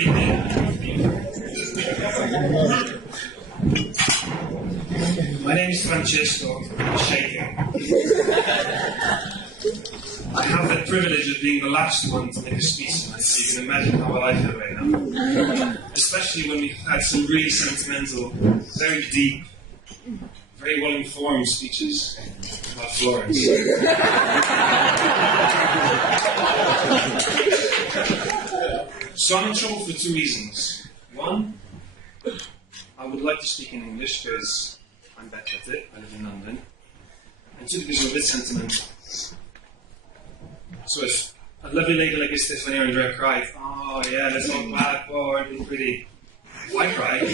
My name is Francesco. I'm shaking. I have the privilege of being the last one to make a speech tonight, so you can imagine how well I feel right now. Especially when we've had some really sentimental, very deep, very well-informed speeches about Florence. So I'm in trouble for two reasons. One, I would like to speak in English because I'm better at it. I live in London. And two, because I'm a bit sentimental. So if a lovely lady like Estefania Andrea cried, "Oh yeah, let's all clap, oh, it'd be pretty," I cried.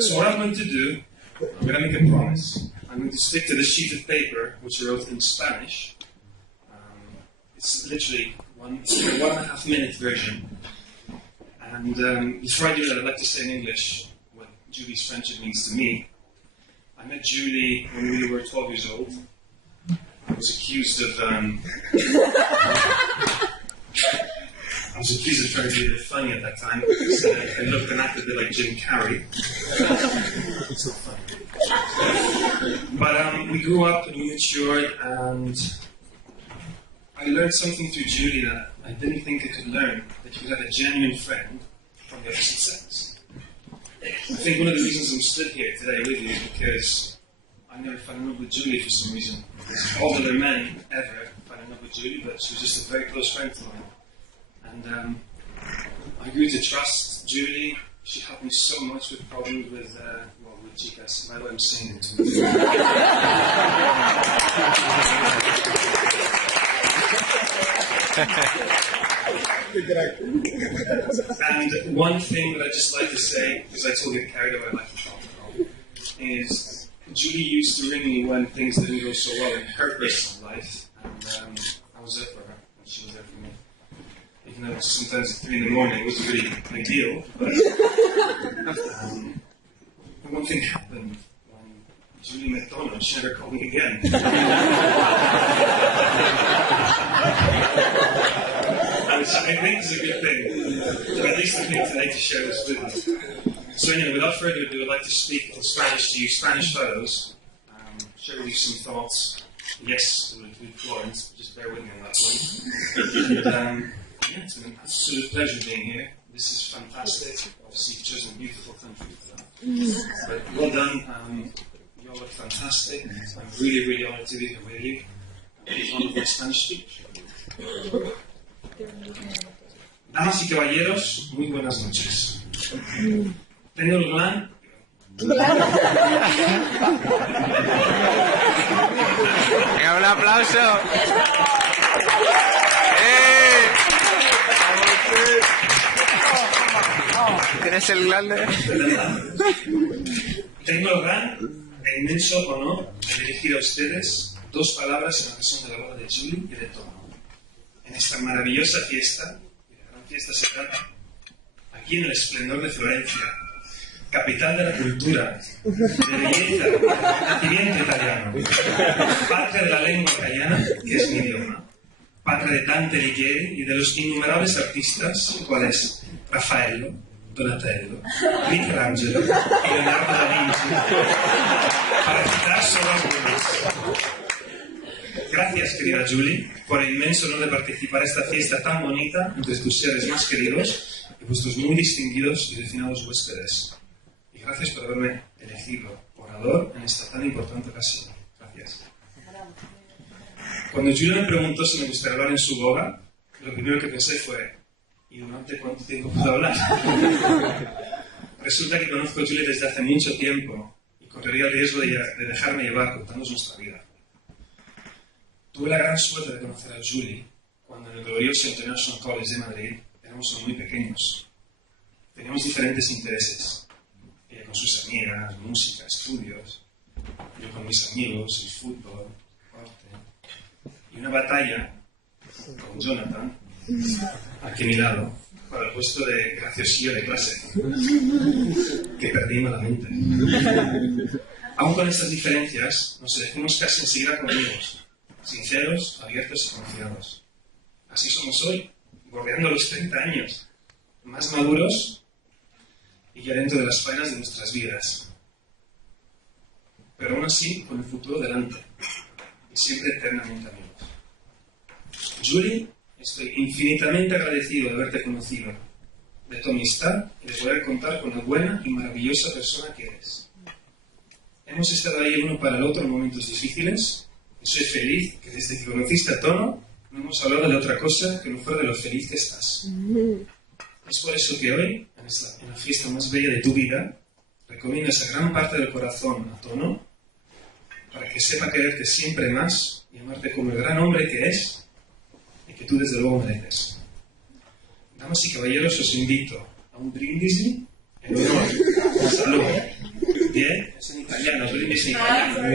So what I'm going to do, I'm going to make a promise. I'm going to stick to the sheet of paper which I wrote in Spanish. It's literally one and a half minute version. And before I do that, I'd like to say in English what Julie's friendship means to me. I met Julie when we were 12 years old. I was accused of trying to be a bit funny at that time because I looked and acted a bit like Jim Carrey. So funny. But we grew up and we matured, and I learned something through Julie that I didn't think I could learn, that you could have a genuine friend from the opposite sex. I think one of the reasons I'm stood here today with you is because I never fell in love with Julie for some reason. All the other men ever fell in love with Julie, but she was just a very close friend to mine. And I grew to trust Julie. She helped me so much with problems with chicas. By the way, I'm saying it to me. And one thing that I'd just like to say, because I told you carried away like a talk, is Julie used to ring me when things didn't go so well in her personal life, and I was there for her, and she was there for me. Even though sometimes at 3 in the morning it wasn't really a big deal, but one thing happened when Julie met Donna. She never called me again. Which I think is a good thing. But at least I think today to share this with you. So anyway, without further ado, I'd like to speak in Spanish to you Spanish fellows, share with you some thoughts. Yes, to include Florence, just bear with me on that one. And, yeah, it's been an absolute pleasure being here. This is fantastic. Obviously, you've chosen a beautiful country for that. But well done. You all look fantastic. I'm really, really honored to be here with you. It's one of my Spanish speech. Damas y caballeros, muy buenas noches. Tengo el gran... Venga, un aplauso. ¿Tienes el grande? Tengo el gran e inmenso honor de dirigir a ustedes 2 palabras en ocasión de la boda de Julie y de Tom. En esta maravillosa fiesta, y la gran fiesta se trata, aquí en el esplendor de Florencia, capital de la cultura, de belleza, nacimiento italiano, patria de la lengua italiana, que es mi idioma, patria de Dante Alighieri y de los innumerables artistas, cuales Raffaello, Donatello, Michelangelo y Leonardo da Vinci, para citar solo algunos. Gracias, querida Julie, por el inmenso honor de participar en esta fiesta tan bonita entre tus seres más queridos y vuestros muy distinguidos y refinados huéspedes. Y gracias por haberme elegido orador en esta tan importante ocasión. Gracias. Cuando Julie me preguntó si me gustaría hablar en su boda, lo primero que pensé fue: ¿y durante cuánto tiempo puedo hablar? Resulta que conozco a Julie desde hace mucho tiempo y correría el riesgo de dejarme llevar contándonos nuestra vida. Tuve la gran suerte de conocer a Julie cuando en el glorioso International College de Madrid éramos aún muy pequeños. Teníamos diferentes intereses. Ella con sus amigas, música, estudios. Yo con mis amigos, el fútbol, arte. Y una batalla con Jonathan, aquí a mi lado, para el puesto de graciosillo de clase, que perdí malamente. Aún con estas diferencias, nos elegimos casi enseguida como amigos, sinceros, abiertos y confiados. Así somos hoy, bordeando los 30 años, más maduros y ya dentro de las faenas de nuestras vidas. Pero aún así, con el futuro delante, y siempre eternamente amigos. Julie, estoy infinitamente agradecido de haberte conocido, de tu amistad y de poder contar con la buena y maravillosa persona que eres. Hemos estado ahí el uno para el otro en momentos difíciles y soy feliz que desde que conociste a Tono no hemos hablado de otra cosa que no fuera de lo feliz que estás. Es por eso que hoy, en la fiesta más bella de tu vida, recomiendo esa gran parte del corazón a Tono para que sepa quererte siempre más y amarte como el gran hombre que es y que tú desde luego mereces. Damas y caballeros, os invito a un brindis en honor a la salud. Bien, es en italiano, brindis en italiano.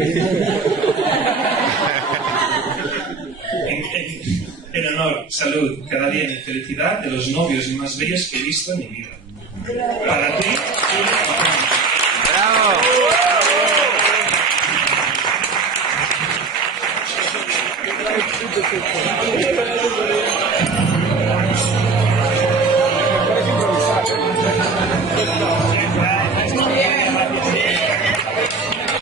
En honor, salud, cada día y felicidad de los novios más bellos que he visto en mi vida. Para ti, ¡Bravo!